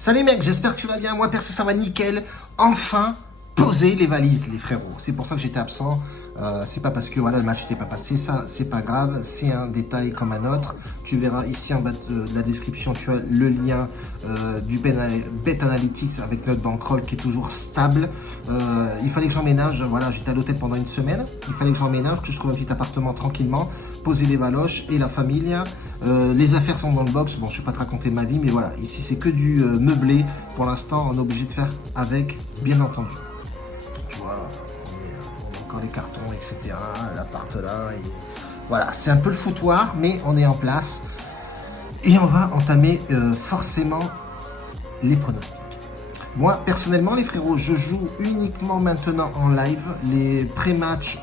Salut mec, j'espère que tu vas bien. Moi perso ça va nickel. Enfin, poser les valises les frérots. C'est pour ça que j'étais absent. C'est pas parce que voilà, le match n'était pas passé, ça c'est pas grave, c'est un détail comme un autre. Tu verras ici en bas de la description, tu as le lien du Bet Analytics avec notre bankroll qui est toujours stable. Il fallait que j'emménage, voilà, j'étais à l'hôtel pendant une semaine, il fallait que j'emménage, que je trouve un petit appartement tranquillement, poser les valoches et la famille. Les affaires sont dans le box, bon je vais pas te raconter ma vie, mais voilà, ici c'est que du meublé. Pour l'instant on est obligé de faire avec, bien entendu. Tu vois, encore les cartons, etc. L'appart là. Et voilà, c'est un peu le foutoir, mais on est en place. Et on va entamer forcément les pronostics. Moi, personnellement, les frérots, je joue uniquement maintenant en live. Les pré-matchs,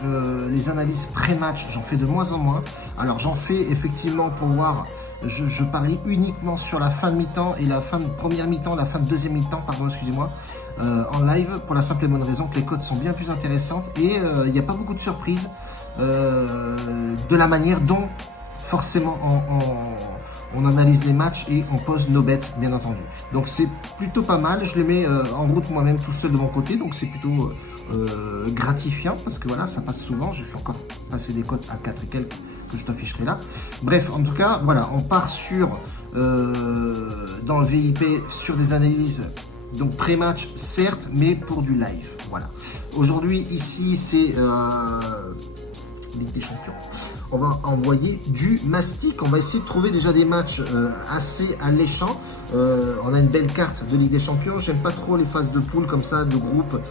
les analyses pré-match, j'en fais de moins en moins. Alors, j'en fais effectivement pour voir. Je parie uniquement sur la fin de mi-temps et la fin de première mi-temps, la fin de deuxième mi-temps, pardon, excusez-moi, en live, pour la simple et bonne raison que les cotes sont bien plus intéressantes et il n'y a pas beaucoup de surprises de la manière dont forcément on analyse les matchs et on pose nos bêtes, bien entendu. Donc c'est plutôt pas mal, je les mets en route moi-même tout seul de mon côté, donc c'est plutôt gratifiant parce que voilà, ça passe souvent, j'ai fait encore passer des cotes à 4 et quelques que je t'afficherai là. Bref, en tout cas, voilà, on part sur, dans le VIP, sur des analyses, donc pré-match, certes, mais pour du live, voilà. Aujourd'hui, ici, c'est Ligue des Champions. On va envoyer du mastic, on va essayer de trouver déjà des matchs assez alléchants. On a une belle carte de Ligue des Champions, j'aime pas trop les phases de poule comme ça, de groupe.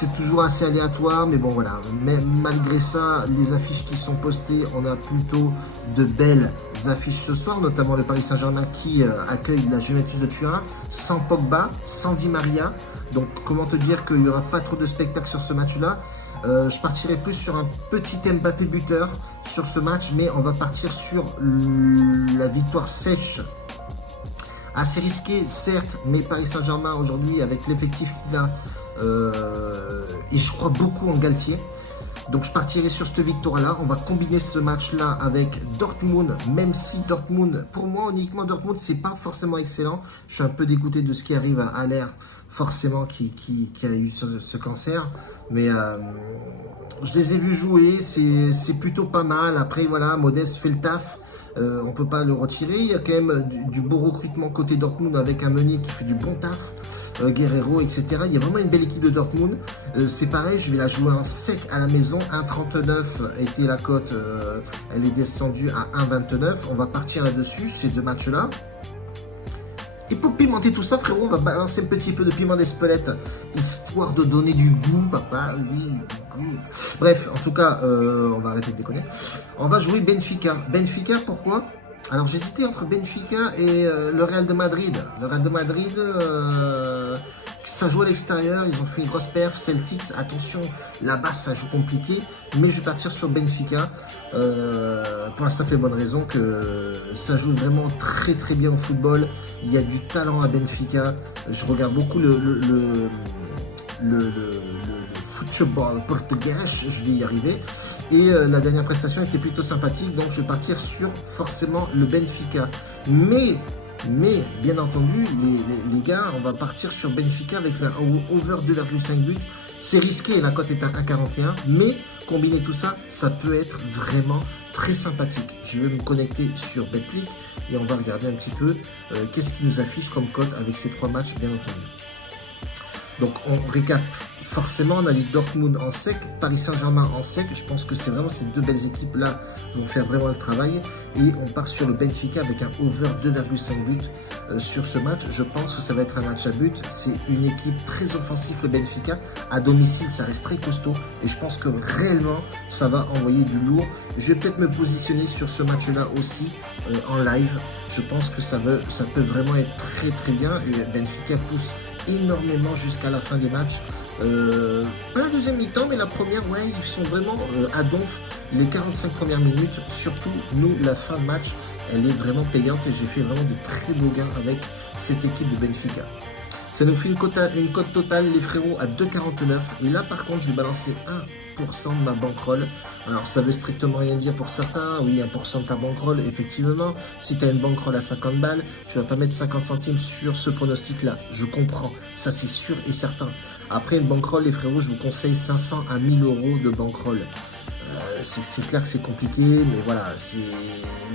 C'est toujours assez aléatoire, mais bon voilà, mais malgré ça, les affiches qui sont postées, on a plutôt de belles affiches ce soir, notamment le Paris Saint-Germain qui accueille la Juventus de Turin, sans Pogba, sans Di Maria. Donc comment te dire qu'il n'y aura pas trop de spectacle sur ce match-là. Je partirai plus sur un petit Mbappé buteur sur ce match, mais on va partir sur la victoire sèche. Assez risqué, certes, mais Paris Saint-Germain aujourd'hui, avec l'effectif qu'il a, et je crois beaucoup en Galtier, donc je partirai sur cette victoire là. On va combiner ce match là avec Dortmund, même si Dortmund, pour moi uniquement Dortmund, c'est pas forcément excellent. Je suis un peu dégoûté de ce qui arrive à Haller, forcément qui a eu ce cancer, mais je les ai vus jouer, c'est plutôt pas mal. Après voilà, Modeste fait le taf, on peut pas le retirer. Il y a quand même du beau recrutement côté Dortmund avec un Meunier qui fait du bon taf, Guerrero, etc. Il y a vraiment une belle équipe de Dortmund. C'est pareil, je vais la jouer en sec à la maison. 1,39 était la cote, elle est descendue à 1,29. On va partir là-dessus, ces deux matchs-là. Et pour pimenter tout ça, frérot, on va balancer un petit peu de piment d'Espelette, histoire de donner du goût, papa, oui, du goût. Bref, en tout cas, on va arrêter de déconner. On va jouer Benfica. Benfica, pourquoi ? Alors j'hésitais entre Benfica et le Real de Madrid. Le Real de Madrid, ça joue à l'extérieur, ils ont fait une grosse perf. Celtics, attention, là-bas ça joue compliqué. Mais je vais partir sur Benfica pour la simple et bonne raison que ça joue vraiment très très bien au football. Il y a du talent à Benfica. Je regarde beaucoup le football portugais, je vais y arriver. Et la dernière prestation était plutôt sympathique, donc je vais partir sur forcément le Benfica. Mais bien entendu, les gars, on va partir sur Benfica avec la over 2,5 buts. C'est risqué, la cote est à 1,41, mais combiner tout ça, ça peut être vraiment très sympathique. Je vais me connecter sur Betclic et on va regarder un petit peu qu'est-ce qui nous affiche comme cote avec ces trois matchs, bien entendu. Donc on récap. Forcément, on a eu Dortmund en sec, Paris Saint-Germain en sec. Je pense que c'est vraiment ces deux belles équipes-là vont faire vraiment le travail. Et on part sur le Benfica avec un over 2,5 buts sur ce match. Je pense que ça va être un match à but. C'est une équipe très offensive, le Benfica. À domicile, ça reste très costaud. Et je pense que réellement, ça va envoyer du lourd. Je vais peut-être me positionner sur ce match-là aussi en live. Je pense que ça peut vraiment être très très bien. Et Benfica pousse énormément jusqu'à la fin des matchs. Pas la deuxième mi-temps, mais la première, ouais, ils sont vraiment à donf les 45 premières minutes. Surtout, nous, la fin de match, elle est vraiment payante et j'ai fait vraiment de très beaux gains avec cette équipe de Benfica. Ça nous fait une cote totale, les frérots, à 2,49. Et là, par contre, je vais balancer 1% de ma bankroll. Alors, ça veut strictement rien dire pour certains. Oui, 1% de ta bankroll, effectivement. Si tu as une bankroll à 50 balles, tu vas pas mettre 50 centimes sur ce pronostic-là. Je comprends. Ça, c'est sûr et certain. Après, une bankroll, les frérots, je vous conseille 500 à 1000 euros de bankroll. C'est clair que c'est compliqué, mais voilà, c'est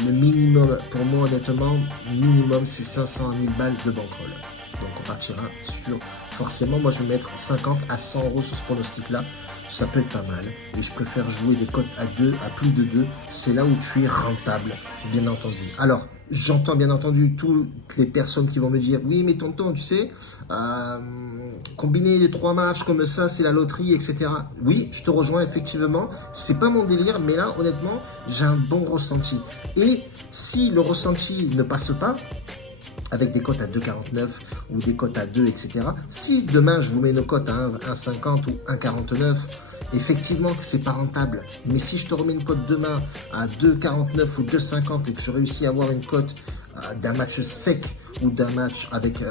le minimum, pour moi honnêtement, minimum c'est 500 à 1000 balles de bankroll. Donc on partira sur, forcément, moi je vais mettre 50 à 100 euros sur ce pronostic-là, ça peut être pas mal. Et je préfère jouer des cotes à 2, à plus de 2, c'est là où tu es rentable, bien entendu. Alors, j'entends bien entendu toutes les personnes qui vont me dire « Oui, mais tonton, tu sais, combiner les 3 matchs comme ça, c'est la loterie, etc. » Oui, je te rejoins effectivement. C'est pas mon délire, mais là, honnêtement, j'ai un bon ressenti. Et si le ressenti ne passe pas, avec des cotes à 2,49 ou des cotes à 2, etc. Si demain, je vous mets une cote à 1,50 ou 1,49, effectivement que c'est pas rentable. Mais si je te remets une cote demain à 2,49 ou 2,50 et que je réussis à avoir une cote d'un match sec ou d'un match avec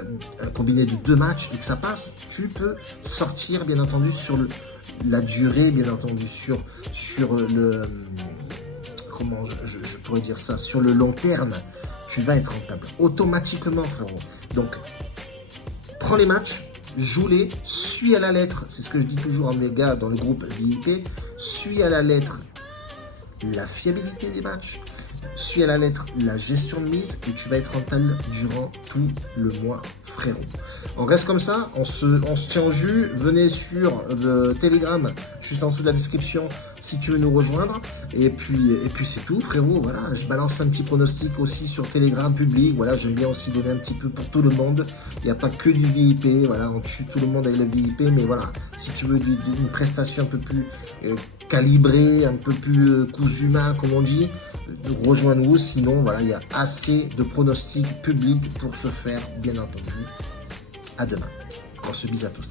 un combiné de 2 matchs et que ça passe, tu peux sortir bien entendu sur la durée, bien entendu sur le comment je pourrais dire ça, sur le long terme, tu vas être rentable automatiquement, frérot. Donc prends les matchs, joue-les, suis à la lettre, c'est ce que je dis toujours à mes gars dans le groupe VIP, suis à la lettre la fiabilité des matchs, suis à la lettre la gestion de mise et tu vas être rentable durant tout le mois, frérot. On reste comme ça, on se tient au jus. Venez sur Telegram, juste en dessous de la description, si tu veux nous rejoindre. Et puis c'est tout, frérot. Voilà, je balance un petit pronostic aussi sur Telegram public. Voilà, j'aime bien aussi donner un petit peu pour tout le monde. Il n'y a pas que du VIP. Voilà, on tue tout le monde avec le VIP. Mais voilà, si tu veux une prestation un peu plus calibrée, un peu plus cousu main, comme on dit, rejoins-nous. Sinon, voilà, il y a assez de pronostics publics pour se faire, bien entendu. À demain. On se bise à tous.